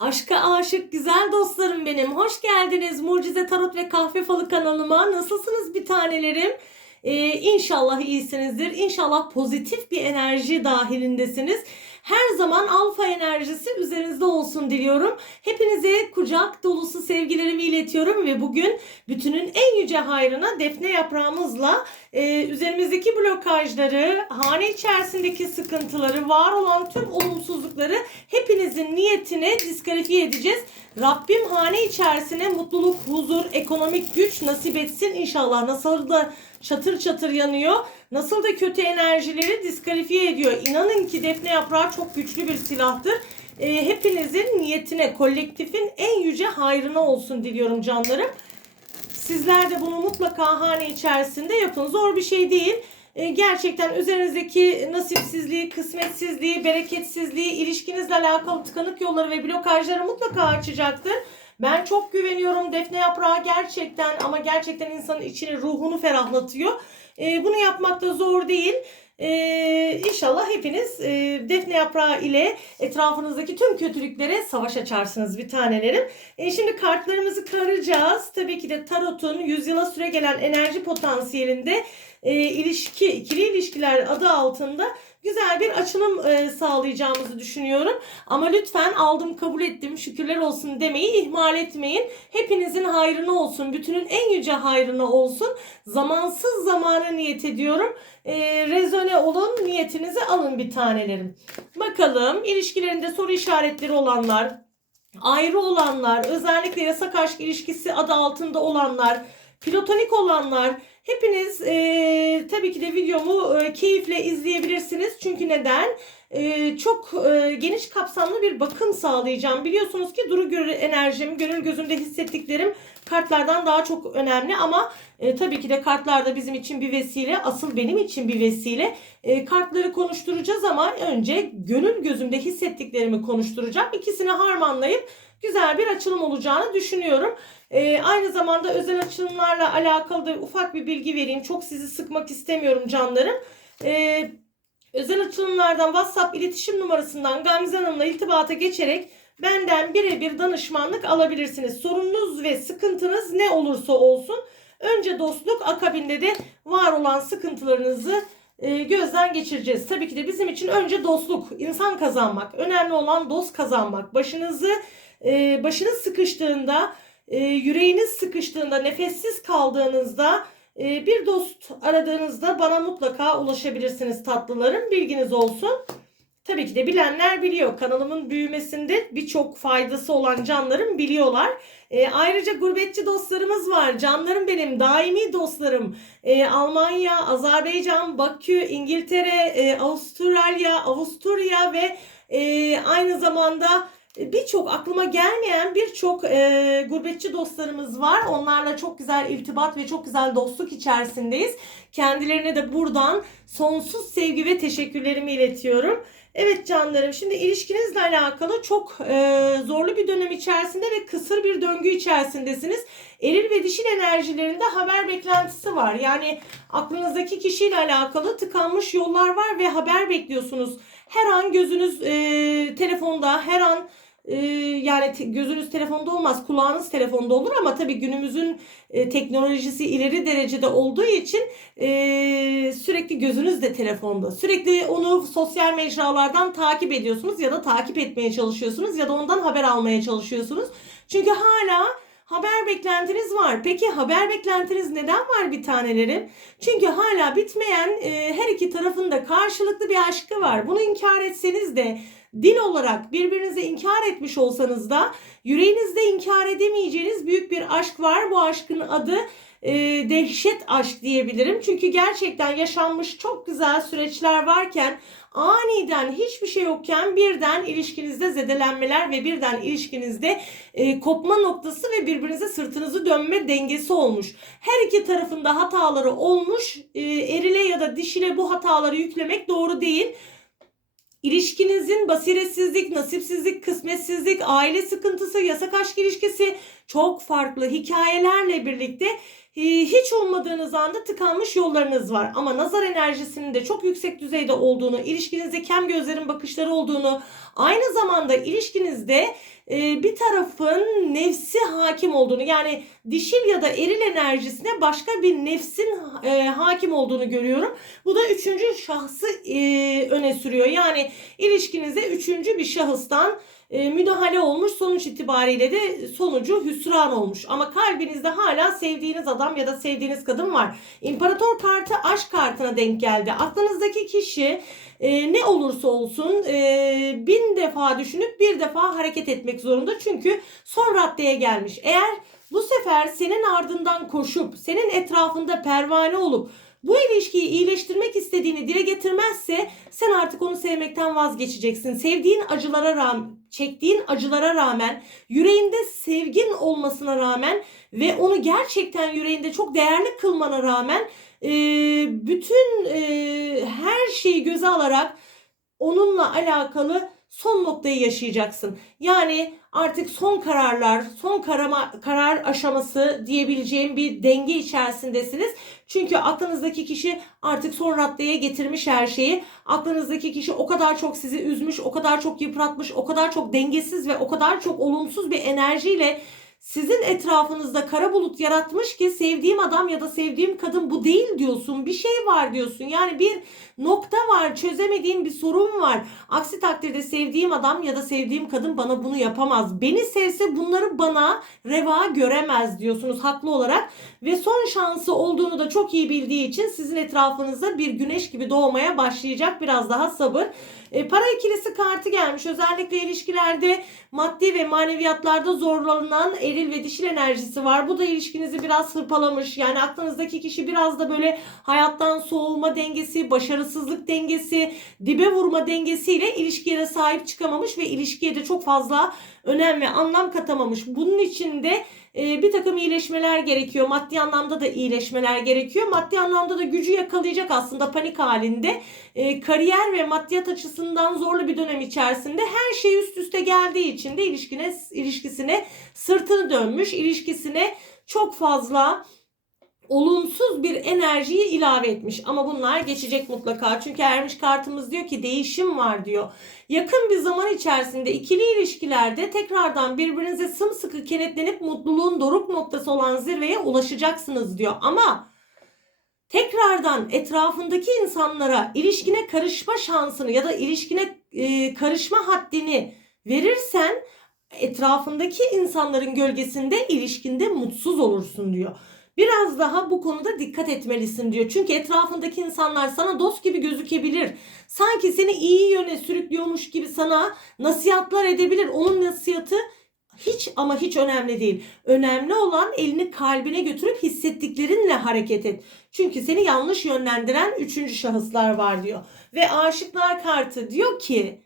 Aşka aşık güzel dostlarım benim. Hoş geldiniz Mucize Tarot ve Kahve Falı kanalıma. Nasılsınız bir tanelerim? Ee, inşallah iyisinizdir. İnşallah pozitif bir enerji dahilindesiniz. Her zaman alfa enerjisi üzerinizde olsun diliyorum. Hepinize kucak dolusu sevgilerimi iletiyorum ve bugün bütünün en yüce hayrına defne yaprağımızla e, üzerimizdeki blokajları, hane içerisindeki sıkıntıları, var olan tüm olumsuzlukları hepinizin niyetine diskalifiye edeceğiz. Rabbim hane içerisine mutluluk, huzur, ekonomik güç nasip etsin inşallah. Nasıl da çatır çatır yanıyor. Nasıl da kötü enerjileri diskalifiye ediyor. İnanın ki defne yaprağı çok güçlü bir silahtır. E, hepinizin niyetine, kolektifin en yüce hayrına olsun diliyorum canlarım. Sizler de bunu mutlaka hane içerisinde yapın. Zor bir şey değil. E, gerçekten üzerinizdeki nasipsizliği, kısmetsizliği, bereketsizliği, ilişkinizle alakalı tıkanık yolları ve blokajları mutlaka açacaktır. Ben çok güveniyorum Defne Yaprağı gerçekten ama gerçekten insanın içini, ruhunu ferahlatıyor. E, bunu yapmak da zor değil. Ee, inşallah hepiniz e, defne yaprağı ile etrafınızdaki tüm kötülüklere savaş açarsınız bir tanelerim. E, şimdi kartlarımızı karacağız. Tabii ki de tarotun yüzyıla süre gelen enerji potansiyelinde e, ilişki, ikili ilişkiler adı altında güzel bir açılım e, sağlayacağımızı düşünüyorum. Ama lütfen aldım kabul ettim şükürler olsun demeyi ihmal etmeyin. Hepinizin hayrına olsun. Bütünün en yüce hayrına olsun. Zamansız zamana niyet ediyorum. E, rezone olun niyetinizi alın bir tanelerim. Bakalım ilişkilerinde soru işaretleri olanlar, ayrı olanlar, özellikle yasak aşk ilişkisi adı altında olanlar, platonik olanlar, Hepiniz e, tabii ki de videomu e, keyifle izleyebilirsiniz. Çünkü neden? E, çok e, geniş kapsamlı bir bakım sağlayacağım. Biliyorsunuz ki duru görü enerjim, gönül gözümde hissettiklerim kartlardan daha çok önemli. Ama e, tabii ki de kartlar da bizim için bir vesile. Asıl benim için bir vesile. E, kartları konuşturacağız ama önce gönül gözümde hissettiklerimi konuşturacağım. İkisini harmanlayıp güzel bir açılım olacağını düşünüyorum. Ee, aynı zamanda özel açılımlarla alakalı da ufak bir bilgi vereyim. Çok sizi sıkmak istemiyorum canlarım. Ee, özel açılımlardan WhatsApp iletişim numarasından Gamze Hanım'la iltibata geçerek benden birebir danışmanlık alabilirsiniz. Sorununuz ve sıkıntınız ne olursa olsun önce dostluk akabinde de var olan sıkıntılarınızı e, gözden geçireceğiz. Tabii ki de bizim için önce dostluk, insan kazanmak, önemli olan dost kazanmak. Başınızı e, başınız sıkıştığında e, yüreğiniz sıkıştığında, nefessiz kaldığınızda e, bir dost aradığınızda bana mutlaka ulaşabilirsiniz tatlılarım. Bilginiz olsun. Tabii ki de bilenler biliyor. Kanalımın büyümesinde birçok faydası olan canlarım biliyorlar. E, ayrıca gurbetçi dostlarımız var. Canlarım benim, daimi dostlarım. E, Almanya, Azerbaycan, Bakü, İngiltere, e, Avustralya, Avusturya ve e, aynı zamanda birçok aklıma gelmeyen birçok e, gurbetçi dostlarımız var. Onlarla çok güzel irtibat ve çok güzel dostluk içerisindeyiz. Kendilerine de buradan sonsuz sevgi ve teşekkürlerimi iletiyorum. Evet canlarım şimdi ilişkinizle alakalı çok e, zorlu bir dönem içerisinde ve kısır bir döngü içerisindesiniz. Eril ve dişil enerjilerinde haber beklentisi var. Yani aklınızdaki kişiyle alakalı tıkanmış yollar var ve haber bekliyorsunuz. Her an gözünüz e, telefonda, her an e, yani te, gözünüz telefonda olmaz, kulağınız telefonda olur ama tabii günümüzün e, teknolojisi ileri derecede olduğu için e, sürekli gözünüz de telefonda. Sürekli onu sosyal mecralardan takip ediyorsunuz ya da takip etmeye çalışıyorsunuz ya da ondan haber almaya çalışıyorsunuz. Çünkü hala haber beklentiniz var. Peki haber beklentiniz neden var bir tanelerim? Çünkü hala bitmeyen e, her iki tarafında karşılıklı bir aşkı var. Bunu inkar etseniz de dil olarak birbirinize inkar etmiş olsanız da yüreğinizde inkar edemeyeceğiniz büyük bir aşk var. Bu aşkın adı e, dehşet aşk diyebilirim. Çünkü gerçekten yaşanmış çok güzel süreçler varken aniden hiçbir şey yokken birden ilişkinizde zedelenmeler ve birden ilişkinizde e, kopma noktası ve birbirinize sırtınızı dönme dengesi olmuş. Her iki tarafında hataları olmuş. E, erile ya da dişile bu hataları yüklemek doğru değil. İlişkinizin basiretsizlik, nasipsizlik, kısmetsizlik, aile sıkıntısı, yasak aşk ilişkisi çok farklı hikayelerle birlikte hiç ummadığınız anda tıkanmış yollarınız var. Ama nazar enerjisinin de çok yüksek düzeyde olduğunu, ilişkinizde kem gözlerin bakışları olduğunu, aynı zamanda ilişkinizde e, bir tarafın nefsi hakim olduğunu yani dişil ya da eril enerjisine başka bir nefsin e, hakim olduğunu görüyorum. Bu da üçüncü şahsı e, öne sürüyor. Yani ilişkinize üçüncü bir şahıstan e, müdahale olmuş sonuç itibariyle de sonucu hüsran olmuş. Ama kalbinizde hala sevdiğiniz adam ya da sevdiğiniz kadın var. İmparator kartı aşk kartına denk geldi. Aklınızdaki kişi e, ne olursa olsun e, bin defa düşünüp bir defa hareket etmek zorunda. Çünkü son raddeye gelmiş. Eğer bu sefer senin ardından koşup senin etrafında pervane olup bu ilişkiyi iyileştirmek istediğini dile getirmezse sen artık onu sevmekten vazgeçeceksin. Sevdiğin acılara rağmen, çektiğin acılara rağmen, yüreğinde sevgin olmasına rağmen ve onu gerçekten yüreğinde çok değerli kılmana rağmen e, bütün e, her şeyi göze alarak onunla alakalı son noktayı yaşayacaksın. Yani artık son kararlar, son karama, karar aşaması diyebileceğim bir denge içerisindesiniz. Çünkü aklınızdaki kişi artık son raddeye getirmiş her şeyi. Aklınızdaki kişi o kadar çok sizi üzmüş, o kadar çok yıpratmış, o kadar çok dengesiz ve o kadar çok olumsuz bir enerjiyle sizin etrafınızda kara bulut yaratmış ki sevdiğim adam ya da sevdiğim kadın bu değil diyorsun. Bir şey var diyorsun. Yani bir nokta var, çözemediğim bir sorun var. Aksi takdirde sevdiğim adam ya da sevdiğim kadın bana bunu yapamaz. Beni sevse bunları bana reva göremez diyorsunuz haklı olarak. Ve son şansı olduğunu da çok iyi bildiği için sizin etrafınızda bir güneş gibi doğmaya başlayacak. Biraz daha sabır. E, para ikilisi kartı gelmiş. Özellikle ilişkilerde maddi ve maneviyatlarda zorlanan eril ve dişil enerjisi var. Bu da ilişkinizi biraz hırpalamış. Yani aklınızdaki kişi biraz da böyle hayattan soğuma dengesi, başarısızlık dengesi, dibe vurma dengesiyle ilişkiye sahip çıkamamış ve ilişkiye de çok fazla önem ve anlam katamamış. Bunun için de e, bir takım iyileşmeler gerekiyor. Maddi anlamda da iyileşmeler gerekiyor. Maddi anlamda da gücü yakalayacak aslında panik halinde. E, kariyer ve maddiyat açısından zorlu bir dönem içerisinde her şey üst üste geldiği için de ilişkine, ilişkisine sırtını dönmüş. ilişkisine çok fazla olumsuz bir enerjiyi ilave etmiş. Ama bunlar geçecek mutlaka. Çünkü ermiş kartımız diyor ki değişim var diyor. Yakın bir zaman içerisinde ikili ilişkilerde tekrardan birbirinize sımsıkı kenetlenip mutluluğun doruk noktası olan zirveye ulaşacaksınız diyor. Ama tekrardan etrafındaki insanlara ilişkine karışma şansını ya da ilişkine e, karışma haddini verirsen etrafındaki insanların gölgesinde ilişkinde mutsuz olursun diyor. Biraz daha bu konuda dikkat etmelisin diyor. Çünkü etrafındaki insanlar sana dost gibi gözükebilir. Sanki seni iyi yöne sürüklüyormuş gibi sana nasihatlar edebilir. Onun nasihatı hiç ama hiç önemli değil. Önemli olan elini kalbine götürüp hissettiklerinle hareket et. Çünkü seni yanlış yönlendiren üçüncü şahıslar var diyor. Ve aşıklar kartı diyor ki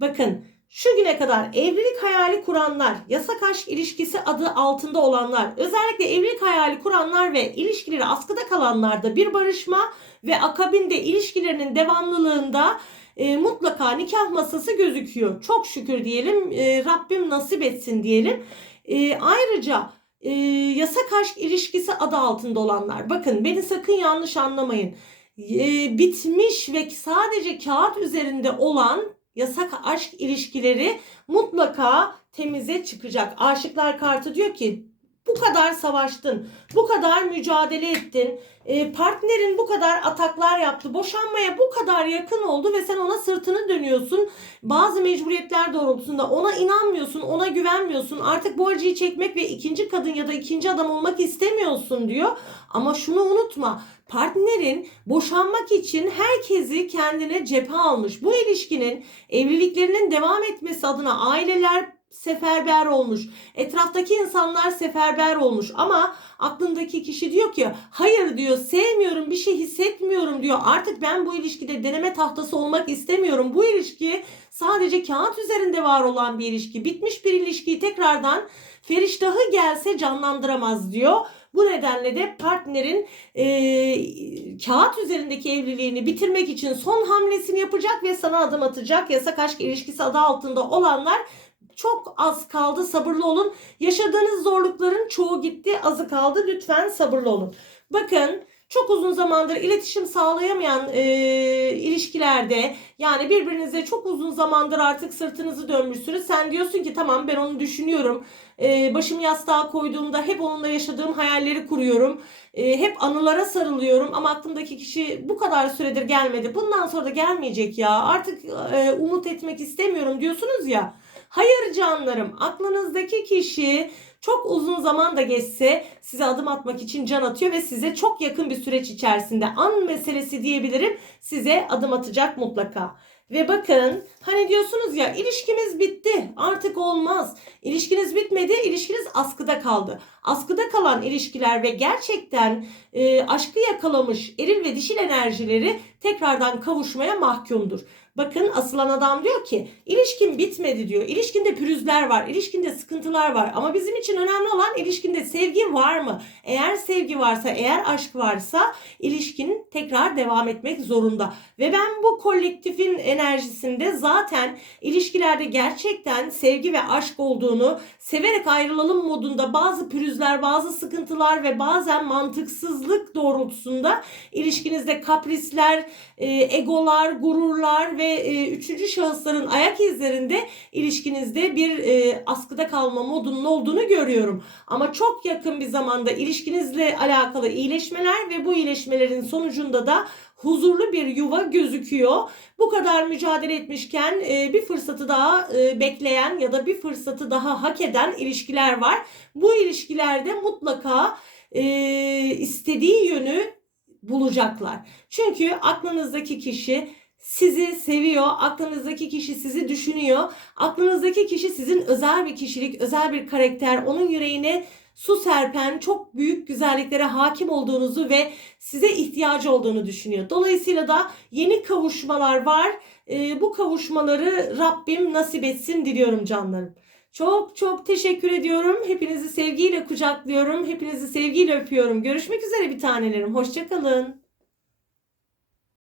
bakın şu güne kadar evlilik hayali kuranlar, yasak aşk ilişkisi adı altında olanlar, özellikle evlilik hayali kuranlar ve ilişkileri askıda kalanlarda bir barışma ve akabinde ilişkilerinin devamlılığında e, mutlaka nikah masası gözüküyor. Çok şükür diyelim, e, Rabbim nasip etsin diyelim. E, ayrıca e, yasak aşk ilişkisi adı altında olanlar, bakın beni sakın yanlış anlamayın. E, bitmiş ve sadece kağıt üzerinde olan yasak aşk ilişkileri mutlaka temize çıkacak. Aşıklar kartı diyor ki bu kadar savaştın, bu kadar mücadele ettin, e, partnerin bu kadar ataklar yaptı, boşanmaya bu kadar yakın oldu ve sen ona sırtını dönüyorsun. Bazı mecburiyetler doğrultusunda ona inanmıyorsun, ona güvenmiyorsun. Artık bu acıyı çekmek ve ikinci kadın ya da ikinci adam olmak istemiyorsun diyor. Ama şunu unutma, partnerin boşanmak için herkesi kendine cephe almış. Bu ilişkinin evliliklerinin devam etmesi adına aileler seferber olmuş. Etraftaki insanlar seferber olmuş ama aklındaki kişi diyor ki hayır diyor sevmiyorum bir şey hissetmiyorum diyor. Artık ben bu ilişkide deneme tahtası olmak istemiyorum. Bu ilişki sadece kağıt üzerinde var olan bir ilişki. Bitmiş bir ilişkiyi tekrardan feriştahı gelse canlandıramaz diyor. Bu nedenle de partnerin e, kağıt üzerindeki evliliğini bitirmek için son hamlesini yapacak ve sana adım atacak. Yasak aşk ilişkisi adı altında olanlar çok az kaldı. Sabırlı olun. Yaşadığınız zorlukların çoğu gitti, azı kaldı. Lütfen sabırlı olun. Bakın çok uzun zamandır iletişim sağlayamayan e, ilişkilerde yani birbirinize çok uzun zamandır artık sırtınızı dönmüşsünüz. Sen diyorsun ki tamam ben onu düşünüyorum. E, başımı yastığa koyduğumda hep onunla yaşadığım hayalleri kuruyorum. E, hep anılara sarılıyorum ama aklımdaki kişi bu kadar süredir gelmedi. Bundan sonra da gelmeyecek ya. Artık e, umut etmek istemiyorum diyorsunuz ya. Hayır canlarım, aklınızdaki kişi çok uzun zaman da geçse size adım atmak için can atıyor ve size çok yakın bir süreç içerisinde an meselesi diyebilirim size adım atacak mutlaka. Ve bakın hani diyorsunuz ya ilişkimiz bitti artık olmaz. İlişkiniz bitmedi ilişkiniz askıda kaldı. Askıda kalan ilişkiler ve gerçekten e, aşkı yakalamış eril ve dişil enerjileri tekrardan kavuşmaya mahkumdur. Bakın asılan adam diyor ki ilişkin bitmedi diyor. İlişkinde pürüzler var, ilişkinde sıkıntılar var. Ama bizim için önemli olan ilişkinde sevgi var mı? Eğer sevgi varsa, eğer aşk varsa ilişkin tekrar devam etmek zorunda. Ve ben bu kolektifin enerjisinde zaten ilişkilerde gerçekten sevgi ve aşk olduğunu, severek ayrılalım modunda bazı pürüzler, bazı sıkıntılar ve bazen mantıksızlık doğrultusunda ilişkinizde kaprisler, e, egolar, gururlar ve e, üçüncü şahısların ayak izlerinde ilişkinizde bir e, askıda kalma modunun olduğunu görüyorum. Ama çok yakın bir zamanda ilişkinizle alakalı iyileşmeler ve bu iyileşmelerin sonucunda da huzurlu bir yuva gözüküyor. Bu kadar mücadele etmişken e, bir fırsatı daha e, bekleyen ya da bir fırsatı daha hak eden ilişkiler var. Bu ilişkilerde mutlaka e, istediği yönü bulacaklar. Çünkü aklınızdaki kişi sizi seviyor, aklınızdaki kişi sizi düşünüyor, aklınızdaki kişi sizin özel bir kişilik, özel bir karakter, onun yüreğine su serpen çok büyük güzelliklere hakim olduğunuzu ve size ihtiyacı olduğunu düşünüyor. Dolayısıyla da yeni kavuşmalar var. Ee, bu kavuşmaları Rabbim nasip etsin diliyorum canlarım. Çok çok teşekkür ediyorum. Hepinizi sevgiyle kucaklıyorum. Hepinizi sevgiyle öpüyorum. Görüşmek üzere bir tanelerim. Hoşçakalın.